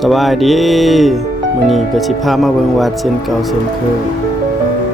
สบายดีมื้อนี้ก็สิพามาเบิ่งวัดเช่นเก่าเช่นเคย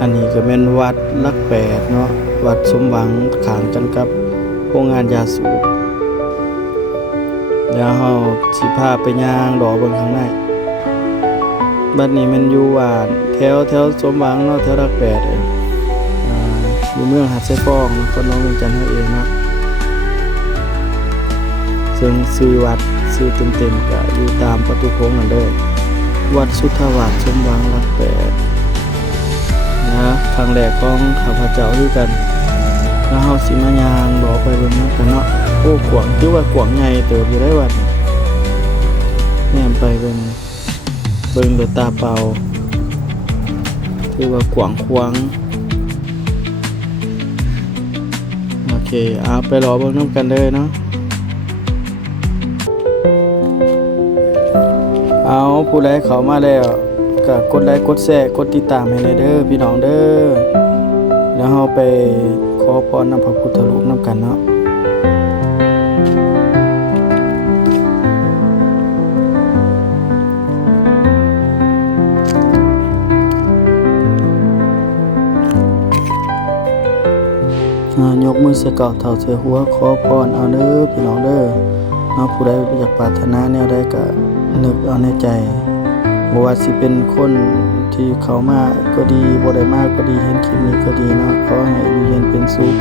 อันนี้ก็แม่นวัดหลักแปดเนาะวัดสมหวังข้างกันกับโรงงานยาสูบเดี๋ยวเฮาสิพาไปย่างดอกเบิ่งข้างในบัดนี้มันอยู่ว่าแถวสมหวังเนาะแถวหลักแปดอยู่เมืองหาดไซฟองนครหลวงเวียงจันทน์เฮาเองเนาะซึ่งชื่อวัดชื่อเต็มๆก็อยู่ตามประตูโค้งนั่นเด้อวัดสุทธาวาสสมหวังหลักแปดนะครั้งแรกของข้าพเจ้าคือกันแล้วเฮาสิมาย่างบอกไปเบิ่งนำกันเนาะโอ้กว้างถือว่ากว้างใหญ่เติบอยู่ได้วัดแนมไปเบิ่งด้วยตาเปล่าถือว่ากว้างขวางโอเคเอาไปรอเบิ่งนำกันเลยเนาะเอาผู้ใดเข้ามาแล้วก็กดไลค์กดแชร์กดติดตามให้เด้อพี่น้องเด้อแล้วเฮาไปขอพรนำพระพุทธรูปนำกันเนาะยกมือเสียเก่าเท่าเสียหัวขอพรเอาเด้อพี่น้องเด้อเนาะผู้ใดอยากปรารถนาแนวใดก็นึกเอาในใจบ่ว่าสิเป็นคนที่เข้ามาก็ดีบ่ได้มาก็ดีเห็นคลิปนี้ก็ดีเนาะขอให้อยู่เย็นเป็นสุข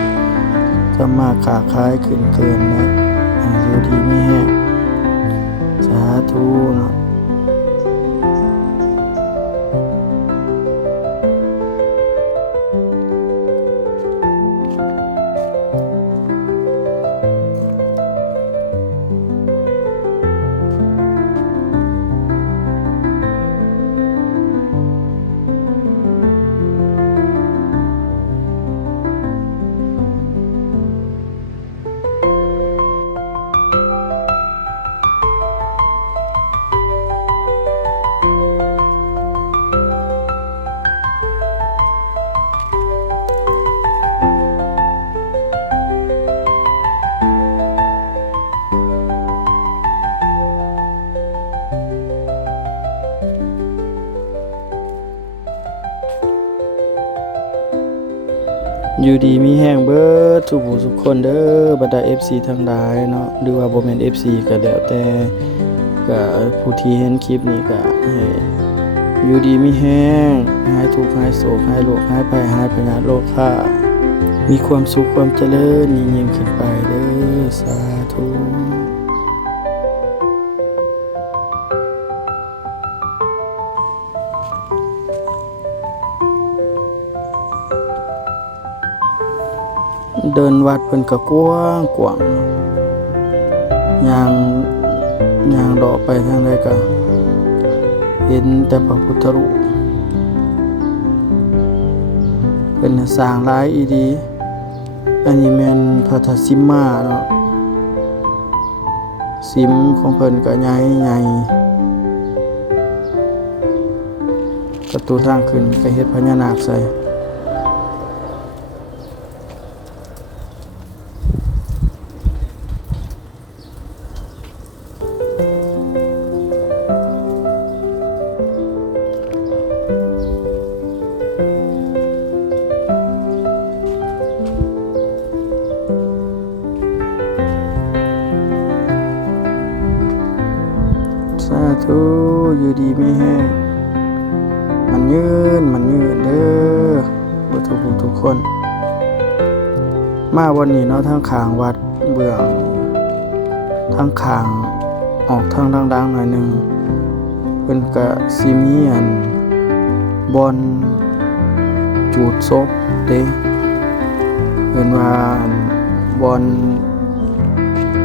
ทำมาค้าขายขึ้นเกินนะอยู่ดีมีแฮงสาธุเนาะอยู่ดีมีแห้งเบิดทุกผู้ทุกคนเด้อบรรดา FC ทั้งหลายเนาะหรือว่าบ่แม่น FC ก็แล้วแต่ก็ผู้ที่เห็นคลิปนี้ก็ให้อยู่ดีมีแห้งหายทุกข์หายโศกหายโรคหายภัยหายพยาธิโรคค่ามีความสุขความเจริญยิ่งขึ้นไปเด้อสาธุเดินวัดเพิ่นก็กว้างกว้างย่างดอกไปทางใดก็เห็นแต่พระพุทธรูปเพิ่นสร้างหลายอีดีอันนี้แม่นพระธาตุสิมมาเนาะสิมของเพิ่นก็ใหญ่ประตูทางขึ้นก็เฮ็ดพญานาคใส่สาธุอยู่ดีมีแฮงมันยืนเด้อบ่ทุกคนมาวันนี้เนาะทางข้างวัดเบื้องทางข้างออกทางดังๆหน่อยนึงเพิ่นก็สิมีบ่อนจูดศพเด้เพิ่นว่าบ่อน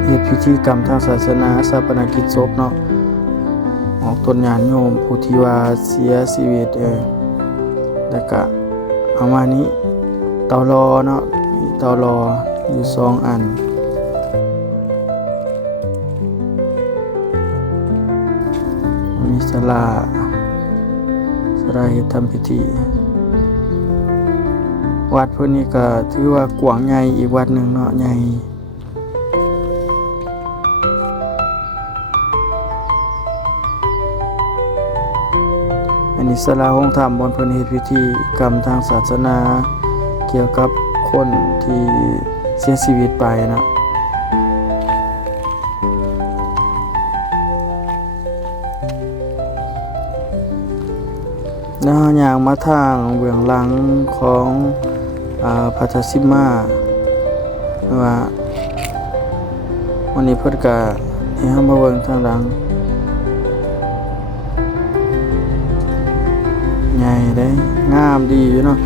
เฮ็ดพิธีกรรมทางศาสนาฌาปนกิจศพเนาะออกต้นญาติโยมผู้ที่ว่าเสียชีวิตแล้วก็เอามานี้เตารอเนาะมีเตารออยู่2อันมีศาลาเฮ็ดทำพิธีวัดเพิ่นนี่ก็ถือว่ากว้างใหญ่อีกวัดหนึ่งเนาะใหญ่ ม อันนี้ศาลาห้องธรรมบนเพิ่นเฮ็ดพิธีกรรมทางศาสนาเกี่ยวกับคนที่เสียชีวิตไปนะแล้วอย่างมาทางเบื้องหลังของพระธาตุสิมมาว่าวันนี้เพิ่นก็ให้เฮามาเบิ่งทางหลังใหญ่เด้งามดีอยู่เนาะ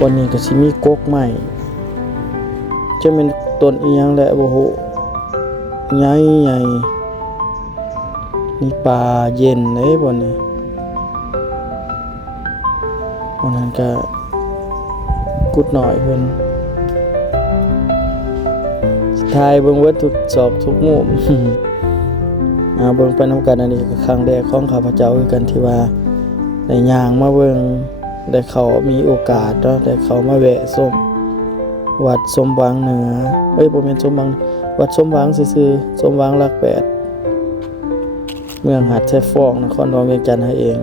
วันนี้ก็สิมีกกใหม่จะเป็นต้นอีหยังแหละบ่ฮู้ใหญ่นี่ป่าเย็นเด้บ่นี่วันนั้นก็กุดหน่อยเพิ่นถ่ายเบิ่งเบิดทุกซอกทุกมุม เบิ่งไปนำกันอันนี้ก็ครั้งแรกของข้าพเจ้าคือกันที่ว่าได้ย่างมาเบิ่งได้เข้ามีโอกาสเนาะได้เข้ามาแวะชมวัดสมหวังเหนือบ่แม่นสมหวังวัดสมหวังซื่อๆสมหวังหลัก8เมืองหาดไชฟองนครหลวงเวียงจันทน์ให้เอง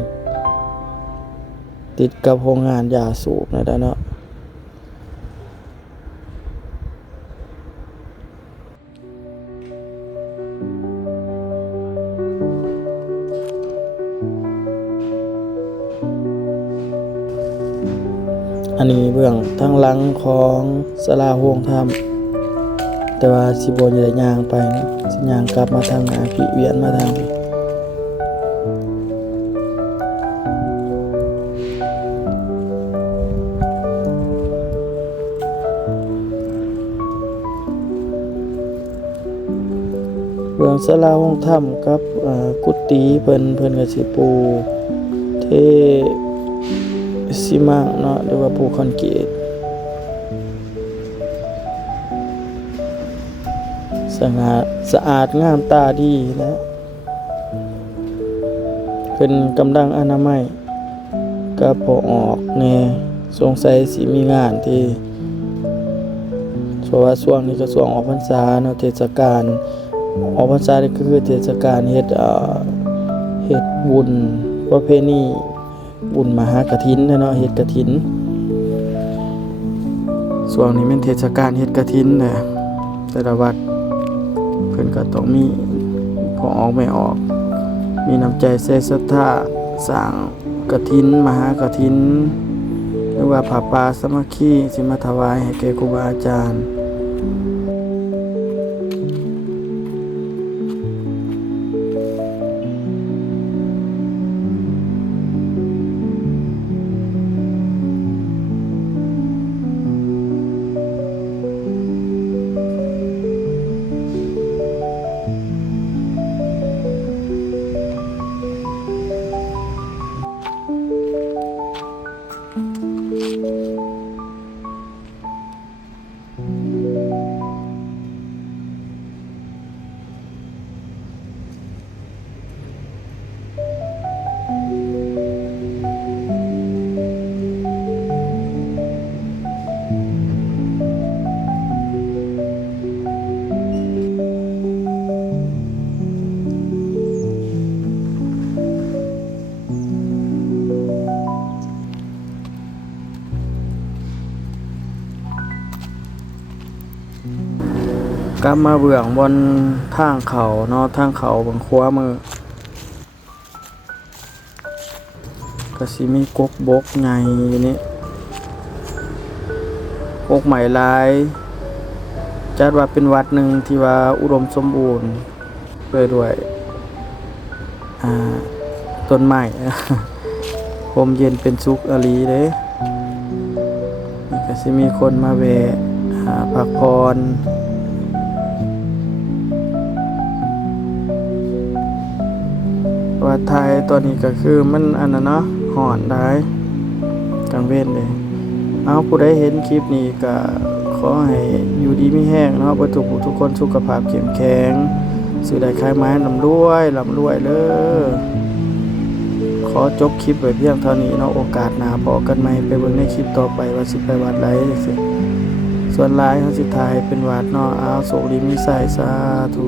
ติดกับโรงงานยาสูบนั่นแหละเนาะอันนี้เบื้องทางหลังของศาลาโฮงธรรมแต่ว่าสิบ่ได้ย่างไปนะสิย่างกลับมาทางหน้าพี่เวียนมาทางพี่เบื้องศาลาโฮงธรรมกับกุฏิเพิ่นก็สิปูเทซีมังเนาะหรือว่าปูคอนกรีตสะอาดงามตาดีนะเป็นกำลังอนามัยก็พอออกแน่สงสัยสิมีงานที่เพราะว่าช่วงนี้ก็ช่วงออกพรรษาเนาะเทศกาลออกพรรษานี่ก็คือเทศกาลเฮ็ดบุญประเพณีบุญมหากฐินเนาะเฮ็ดกฐินช่วงนี้เป็นเทศกาลเฮ็ดกฐินน่ะแต่ละวัดเพิ่นก็ต้องมีพอออกไม่ออกมีน้ำใจใส่ศรัทธาสร้างกฐินมหากฐินหรือว่าผ้าป่าสามัคคีสิมาถวายให้แก่ครูบาอาจารย์กลับมาเบื้องบนทางเขาเนาะทางเขาบางขวามือก็สิมีกกบกใหญ่อยู่นี่กกใหม่ลายจัดว่าเป็นวัดหนึ่งที่ว่าอุดมสมบูรณ์ด้วยต้นไม้ ลมเย็นเป็นสุขอลีเด้นี่ก็สิมีคนมาแวะพักผ่อนว่าไทยตัวนี้ก็คือมันอันนั้นเนาะห่อนได้กลางเว้นเลยเอาผู้ใดเห็นคลิปนี้ก็ขอให้อยู่ดีมีแห้งเนาะบ่ทุกคนสุขภาพเข้มแข็งซื้อได้ขายไม้ร่ำรวยเด้อขอจบคลิปไว้เพียงเท่านี้เนาะโอกาสหน้าพบกันใหม่ไปเบิ่งในคลิปต่อไปว่าสิไปวัดใดจังซี่ส่วนหลายเฮาสิถ่ายเป็นวัดเนาะเอาโชคดีมีชัยสาธุ